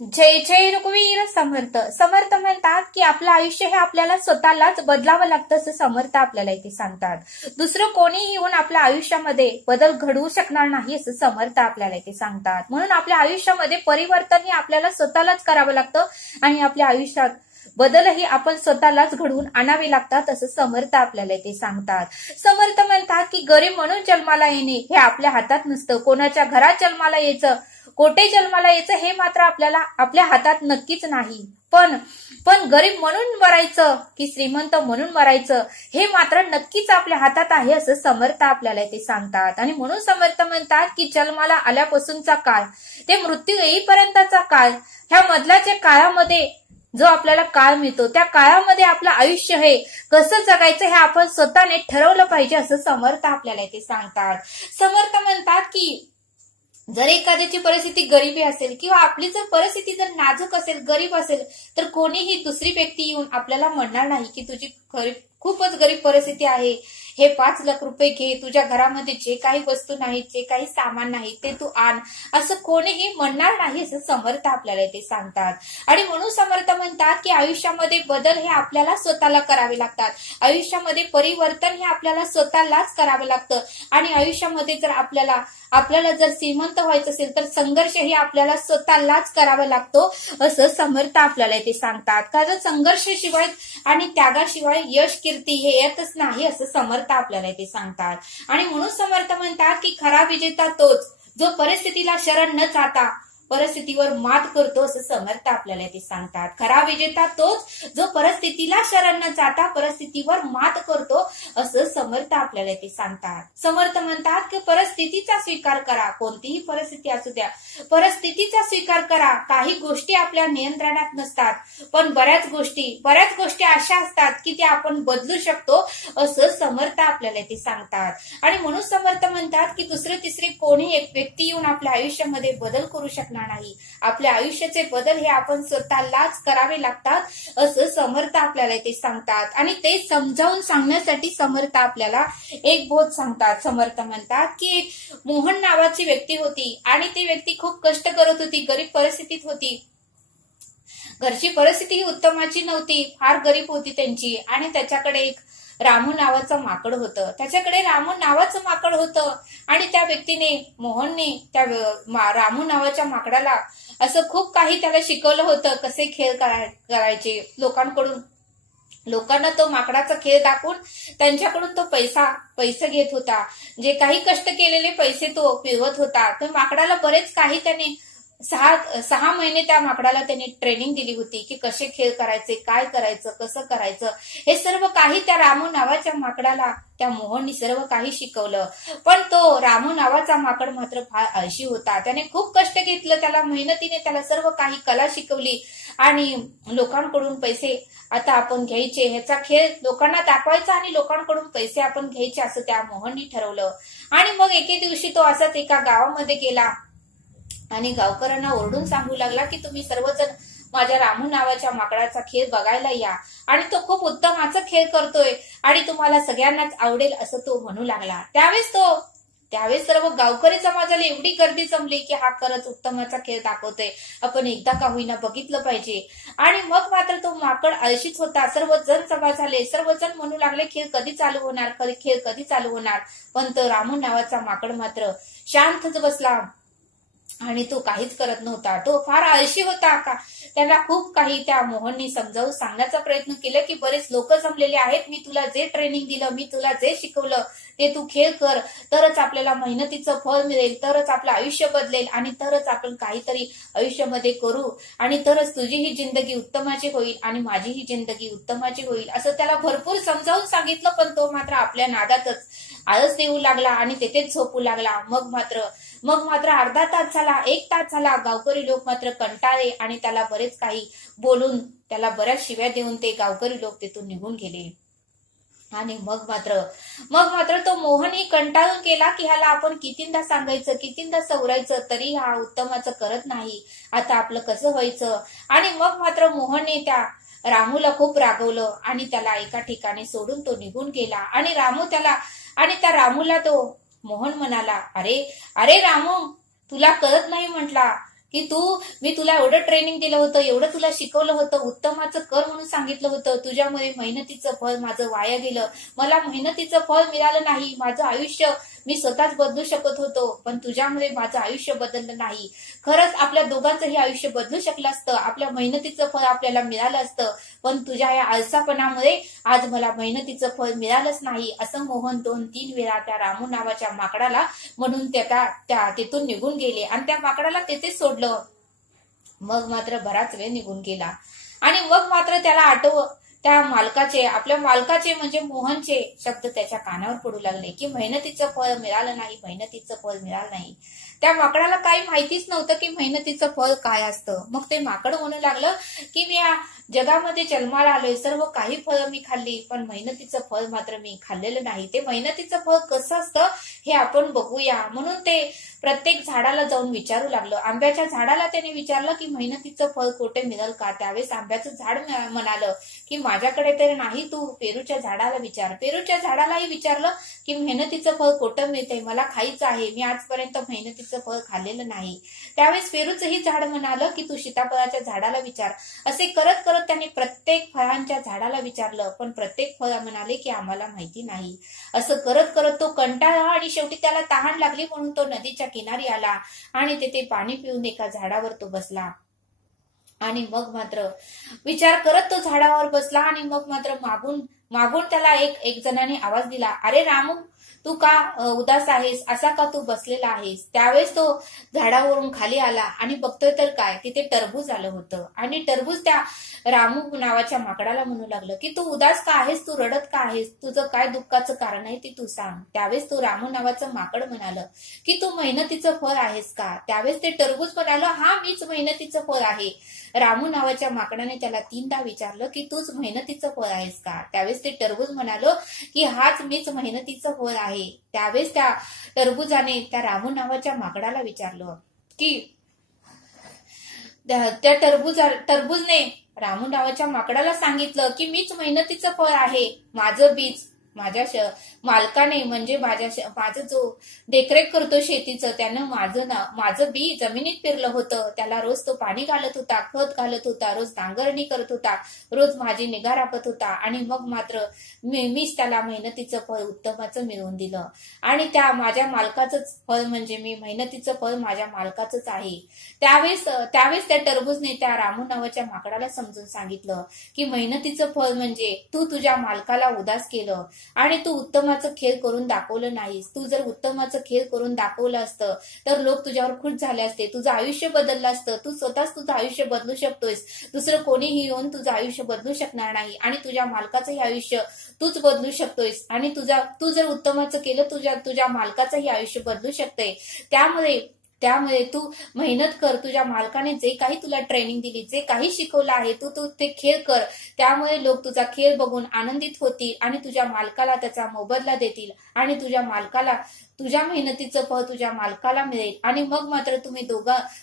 जय जय रघुवीर समर्थ. समर्थ म्हणतात की आपलं आयुष्य हे आपल्याला स्वतःलाच बदलावं लागतं असं समर्थ आपल्याला इथे सांगतात. दुसरं कोणीही येऊन आपल्या आयुष्यामध्ये बदल घडवू शकणार नाही असं समर्थ आपल्याला इथे सांगतात. म्हणून आपल्या आयुष्यामध्ये परिवर्तन हे आपल्याला स्वतःलाच करावं लागतं आणि आपल्या आयुष्यात बदलही आपण स्वतःलाच घडवून आणावे लागतात असं समर्थ आपल्याला इथे सांगतात. समर्थ म्हणतात की गरीब म्हणून जन्माला येणे हे आपल्या हातात नसतं. कोणाच्या घरात जन्माला यायचं, कोठे जन्माला यायचं हे मात्र आपल्या हातात नक्कीच नाही. पण गरीब म्हणून मरायचं की श्रीमंत म्हणून मरायचं हे मात्र नक्कीच आपल्या हातात आहे असं समर्थ आपल्याला इथे सांगतात. आणि म्हणून समर्थ म्हणतात की जन्माला आल्यापासूनचा काळ ते मृत्यू येईपर्यंतचा काळ, ह्या मधल्याच्या काळामध्ये जो आपल्याला काळ मिळतो त्या काळामध्ये आपलं आयुष्य हे कसं जगायचं हे आपण स्वतःने ठरवलं पाहिजे असं समर्थ आपल्याला इथे सांगतात. समर्थ म्हणतात की जर एखाद्याची परिस्थिती गरिबी असेल किंवा आपली जर परिस्थिती जर नाजूक असेल, गरीब असेल, तर कोणीही दुसरी व्यक्ती येऊन आपल्याला म्हणणार नाही की तुझी खूपच गरीब परिस्थिती आहे, हे 5 लाख रुपये घे, तुझ्या घरामध्ये जे काही वस्तू नाहीत, जे काही सामान नाही ते तू आण, असं कोणीही म्हणणार नाही असं समर्थ आपल्याला इथे सांगतात. आणि म्हणून समर्थ म्हणतात की आयुष्यामध्ये बदल हे आपल्याला स्वतःला करावे लागतात. आयुष्यामध्ये परिवर्तन हे आपल्याला स्वतःलाच करावं लागतं. आणि आयुष्यामध्ये जर आपल्याला जर श्रीमंत व्हायचं असेल तर संघर्ष हे आपल्याला स्वतःलाच करावा लागतो असं समर्थ आपल्याला इथे सांगतात. कारण संघर्षाशिवाय आणि त्यागाशिवाय यश कीर्ती हे येतच नाही असं समर्थ आपल्याला इथे सांगतात. आणि म्हणून समर्थ म्हणतात की खरा विजेता तोच जो परिस्थितीला शरण न जाता परिस्थितीवर मात करतो असं समर्थ आपल्याला इथे सांगतात. खरा विजेता तोच जो परिस्थितीला शरण न जाता परिस्थितीवर मात करतो असं समर्थ आपल्याला इथे सांगतात. समर्थ म्हणतात की परिस्थितीचा स्वीकार करा, कोणतीही परिस्थिती असू द्या, परिस्थितीचा स्वीकार करा. काही गोष्टी आपल्या नियंत्रणात नसतात, पण बऱ्याच गोष्टी अशा असतात की त्या आपण बदलू शकतो असं समर्थ आपल्याला इथे सांगतात. आणि म्हणून समर्थ म्हणतात की दुसरे तिसरे कोणी एक व्यक्ती येऊन आपल्या आयुष्यामध्ये बदल करू शकणार नाही. आपल्या आयुष्याचे बदल हे आपण स्वतःलाच करावे लागतात असं समर्थ आपल्याला इथे सांगतात. आणि ते समजावून सांगण्यासाठी समर्थ आपल्याला एक बोध सांगतात. समर्थ म्हणतात की मोहन नावाची व्यक्ती होती आणि ती व्यक्ती खूप कष्ट करत होती, गरीब परिस्थितीत होती. घरची परिस्थिती ही उत्तमाची नव्हती, फार गरीब होती त्यांची. आणि त्याच्याकडे एक रामू नावाचं माकड होतं. त्याच्याकडे रामू नावाचं माकड होतं आणि त्या व्यक्तीने, मोहनने त्या रामू नावाच्या माकडाला असं खूप काही त्याला शिकवलं होतं, कसे खेळ करायचे. लोकांना तो माकडाचा खेळ दाखवून त्यांच्याकडून तो पैसे घेत होता. जे काही कष्ट केलेले पैसे तो फिरवत होता. तर माकडाला बरेच काही त्याने 6 महिने त्या माकडाला त्यांनी ट्रेनिंग दिली होती की कसे खेळ करायचे, काय करायचं, कसं करायचं, हे सर्व काही त्या रामू नावाच्या माकडाला त्या मोहननी सर्व काही शिकवलं. पण तो रामू नावाचा माकड मात्र फार आळशी होता. त्याने खूप कष्ट घेतलं, त्याला मेहनतीने त्याला सर्व काही कला शिकवली आणि लोकांकडून पैसे आता आपण घ्यायचे, ह्याचा खेळ लोकांना दाखवायचा आणि लोकांकडून पैसे आपण घ्यायचे असं त्या मोहननी ठरवलं. आणि मग एके दिवशी तो असाच एका गावामध्ये गेला आणि गावकऱ्यांना ओरडून सांगू लागला की तुम्ही सर्वजण माझ्या रामू नावाच्या माकडाचा खेळ बघायला या आणि तो खूप उत्तमाचा खेळ करतोय आणि तुम्हाला सगळ्यांनाच आवडेल असं तो म्हणू लागला. त्यावेळेस सर्व गावकरी समाजाला एवढी गर्दी जमली की हा खरंच उत्तमाचा खेळ दाखवतोय, आपण एकदा का होईना बघितलं पाहिजे. आणि मग मात्र तो माकड आळशीच होता. सर्वजण सभा झाले, सर्वजण म्हणू लागले खेळ कधी चालू होणार. पण तो रामू नावाचा माकड मात्र शांतच बसला आणि तो काहीच करत नव्हता. तो फार आळशी होता. त्याला खूप काही त्या मोहननी समजावून सांगण्याचा प्रयत्न केला की बरेच लोक जमलेले आहेत, मी तुला जे ट्रेनिंग दिलं, मी तुला जे शिकवलं ते तू खेळ कर, तरच आपल्याला मेहनतीचं फळ मिळेल, तरच आपलं आयुष्य बदलेल आणि तरच आपण काहीतरी आयुष्यामध्ये करू आणि तरच तुझी ही जिंदगी उत्तमाची होईल आणि माझी ही जिंदगी उत्तमाची होईल असं त्याला भरपूर समजावून सांगितलं. पण तो मात्र आपल्या नादातच आळस देऊ लागला आणि तेथेच झोपू लागला. मग मात्र अर्धा तास झाला, 1 तास झाला. गावकरी लोक मात्र कंटाळले आणि त्याला बरेच काही बोलून त्याला बऱ्याच शिव्या देऊन ते गावकरी लोक तिथून निघून गेले. आणि मग मात्र तो मोहनही कंटाळून गेला की ह्याला आपण कितींदा सांगायचं, कितींदा सवरायचं, तरी हा उत्तमाचं करत नाही, आता आपलं कसं व्हायचं. आणि मग मात्र मोहनने त्या रामूला खूप रागवलं आणि त्याला एका ठिकाणी सोडून तो निघून गेला. आणि त्या रामूला तो मोहन म्हणाला, अरे रामू, तुला कळत नाही म्हटला, की मी तुला एवढं ट्रेनिंग दिलं होतं, एवढं तुला शिकवलं होतं, उत्तमाचं कर म्हणून सांगितलं होतं, तुझ्यामुळे मेहनतीचं फळ माझं वाया गेलं, मला मेहनतीचं फळ मिळालं नाही, माझं आयुष्य मी स्वतःच बदलू शकत होतो, पण तुझ्यामुळे माझं आयुष्य बदललं नाही. खरंच आपल्या दोघांचंही आयुष्य बदलू शकलं असतं, आपल्या मेहनतीचं फळ आपल्याला मिळालं असतं, पण तुझ्या या आळसापणामुळे आज मला मेहनतीचं फळ मिळालंच नाही, असं मोहन 2-3 वेळा त्या रामू नावाच्या माकडाला म्हणून त्या तिथून निघून गेले आणि त्या माकडाला तेथे सोडलं. मग मात्र बराच वेळ निघून गेला आणि मग मात्र त्याला त्या मालकाचे, आपल्या मालकाचे म्हणजे मोहनचे शब्द त्याच्या कानावर पडू लागले की मेहनतीचं फळ मिळालं नाही, मेहनतीचं फळ मिळालं नाही. त्या माकडाला काही माहितीच नव्हतं की मेहनतीचं फळ काय असतं. मग ते माकड म्हणू लागलं की मी या जगामध्ये जन्माला आलोय, सर्व काही फळं मी खाल्ली, पण मेहनतीचं फळ मात्र मी खाल्लेलं नाही. ते मेहनतीचं फळ कसं असतं हे आपण बघूया. म्हणून ते प्रत्येक झाडाला जाऊन विचारू लागलं. आंब्याच्या झाडाला त्याने विचारलं की मेहनतीचं फळ कुठे मिळेल का. त्यावेळेस आंब्याचं झाड म्हणालं की माझ्याकडे तर नाही, तू पेरूच्या झाडाला विचार. पेरूच्या झाडालाही विचारलं की मेहनतीचं फळ कुठं मिळते, मला खायचं आहे, मी आजपर्यंत मेहनतीचं फळ खाल्लेलं नाही. त्यावेळेस पेरूचंही झाड म्हणालं की तू सीताफळाच्या झाडाला विचार. असे करत करत त्यांनी प्रत्येक फळांच्या झाडाला विचारलं, पण प्रत्येक फळ म्हणाले की आम्हाला माहिती नाही. असं करत करत तो कंटाळला आणि शेवटी त्याला तहान लागली म्हणून तो नदीच्या किनारी आला आणि तेथे पाणी पिऊन एका झाडावर तो बसला आणि मग मात्र विचार करत तो झाडावर बसला आणि मग मात्र मागून त्याला एक जणाने आवाज दिला, अरे रामू, तू का उदास आहेस, असा का तू बसलेला आहेस. त्यावेळेस तो झाडावरून खाली आला आणि बघतोय तर काय, तिथे टरबूज आलं होतं आणि टरबूज त्या रामू नावाच्या माकडाला म्हणू लागलं की तू उदास का आहेस, तू रडत का आहेस, तुझं काय दुःखाचं कारण आहे ते तू सांग. त्यावेळेस तो रामू नावाचं माकड म्हणालं की तू मेहनतीचं फळ आहेस का. त्यावेळेस ते टरबूज म्हणालं, हा मीच मेहनतीचं फळ आहे. रामू नावाच्या माकडाने त्याला 3दा विचारलं की तूच मेहनतीचं फळ आहेस का. त्यावेळेस ते टरबूज म्हणालो की हाच मीच मेहनतीचं फळ आहे. त्यावेळेस त्या टरबुजाने त्या रामू नावाच्या माकडाला विचारलं की त्या टरबूजने रामू नावाच्या माकडाला सांगितलं की मीच मेहनतीचं फळ आहे. माझं बीज माझ्या मालकाने म्हणजे माझं जो देखरेख करतो शेतीचं, त्यानं माझं बी जमिनीत पेरलं होतं. त्याला रोज तो पाणी घालत होता, खत घालत होता, रोज नांगरणी करत होता, रोज माझी निगा राखत होता आणि मग मात्र मीच त्याला मेहनतीचं फळ उत्तमाचं मिळवून दिलं आणि त्या माझ्या मालकाचंच फळ म्हणजे मी मेहनतीचं फळ माझ्या मालकाचंच आहे. त्यावेळेस त्या टरबूजने त्या रामू नावाच्या माकडाला समजून सांगितलं की मेहनतीचं फळ म्हणजे तू तुझ्या मालकाला उदास केलं आणि तू उत्तमाचं खेळ करून दाखवलं नाहीस. तू जर उत्तमाचं खेळ करून दाखवलं असतं तर लोक तुझ्यावर खुश झाले असते, तुझं आयुष्य बदललं असतं. तू स्वतःच तुझं आयुष्य बदलू शकतोयस, दुसरं कोणीही येऊन तुझं आयुष्य बदलू शकणार नाही आणि तुझ्या मालकाचंही आयुष्य तूच बदलू शकतोयस आणि तू जर उत्तमाचं केलं तुझ्या मालकाचंही आयुष्य बदलू शकतंय. त्यामुळे तू मेहनत कर, तुझ्या मालकाने जे काही तुला ट्रेनिंग दिली, जे काही शिकवलं आहे तू ते खेळ कर. त्यामुळे लोक तुझा खेळ बघून आनंदित होतील आणि तुझ्या मालकाला त्याचा मोबदला देतील आणि तुझ्या मालकाला तुझ्या मेहनतीचं फळ तुझ्या मालकाला मिळेल आणि मग मात्र तुम्ही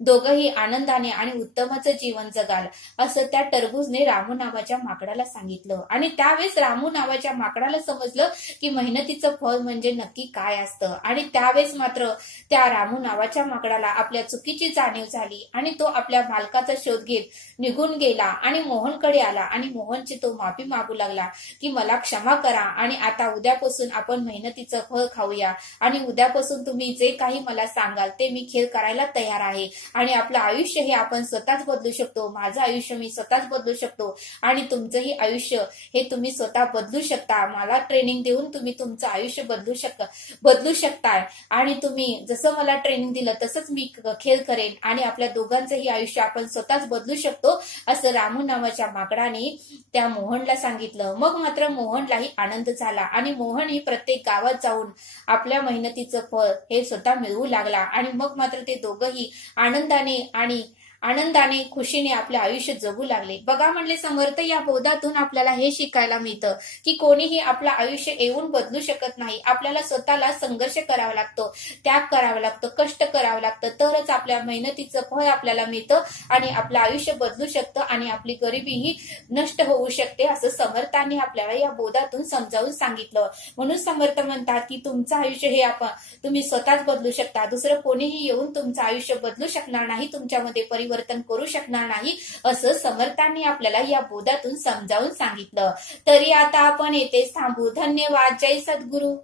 दोघंही आनंदाने आणि उत्तमाचं जीवन जगाल, असं त्या टरबूजने रामू नावाच्या माकडाला सांगितलं. आणि त्यावेळेस रामू नावाच्या माकडाला समजलं की मेहनतीचं फळ म्हणजे नक्की काय असतं आणि त्यावेळेस मात्र त्या रामू नावाच्या माकडाला आपल्या चुकीची जाणीव झाली आणि तो आपल्या मालकाचा शोध घेत निघून गेला आणि मोहनकडे आला आणि मोहनची तो माफी मागू लागला की मला क्षमा करा आणि आता उद्यापासून आपण मेहनतीचं फळ खाऊया आणि उद्यापासून तुम्ही जे काही मला सांगाल ते मी खेळ करायला तयार आहे आणि आपलं आयुष्य हे आपण स्वतःच बदलू शकतो. माझं आयुष्य मी स्वतःच बदलू शकतो आणि तुमचंही आयुष्य हे तुम्ही स्वतः बदलू शकता. मला ट्रेनिंग देऊन तुम्ही तुमचं आयुष्य बदलू शकताय आणि तुम्ही जसं मला ट्रेनिंग दिलं तसंच मी खेळ करेन आणि आपल्या दोघांचंही आयुष्य आपण स्वतःच बदलू शकतो, असं रामू नावाच्या माकडाने त्या मोहनला सांगितलं. मग मात्र मोहनलाही आनंद झाला आणि मोहनही प्रत्येक गावात जाऊन आपल्या मेहनतीचं फळ हे स्वतः मिळवू लागला आणि मग मात्र ते दोघंही आनंदाने आणि आनंदाने खुशीने आपले आयुष्य जगू लागले। बघा म्हणले समर्थ, या बोधातून आपल्याला हे शिकायला मिळतं की कोणीही आपलं आयुष्य येऊन बदलू शकत नाही। आपल्याला स्वतःला संघर्ष करावा लागतो, त्याग करावा लागतो, कष्ट करावं लागतं, तरच आपल्या मेहनतीचं फळ आपल्याला मिळतं आणि आपलं आयुष्य बदलू शकतं आणि आपली गरिबीही नष्ट होऊ शकते, असं समर्थांनी आपल्याला या बोधातून समजावून सांगितलं। म्हणून समर्थ म्हणतात की तुमचं आयुष्य हे तुम्ही स्वतःच बदलू शकता, दुसरं कोणीही येऊन तुमचं आयुष्य बदलू शकणार नाही, तुमच्यामध्ये परिवर्तन करू शकणार नाही, असं समर्थांनी आपल्याला या बोधातून समजावून सांगितलं। तरी आता आपण येथेच थांबू। धन्यवाद। जय सद्गुरू।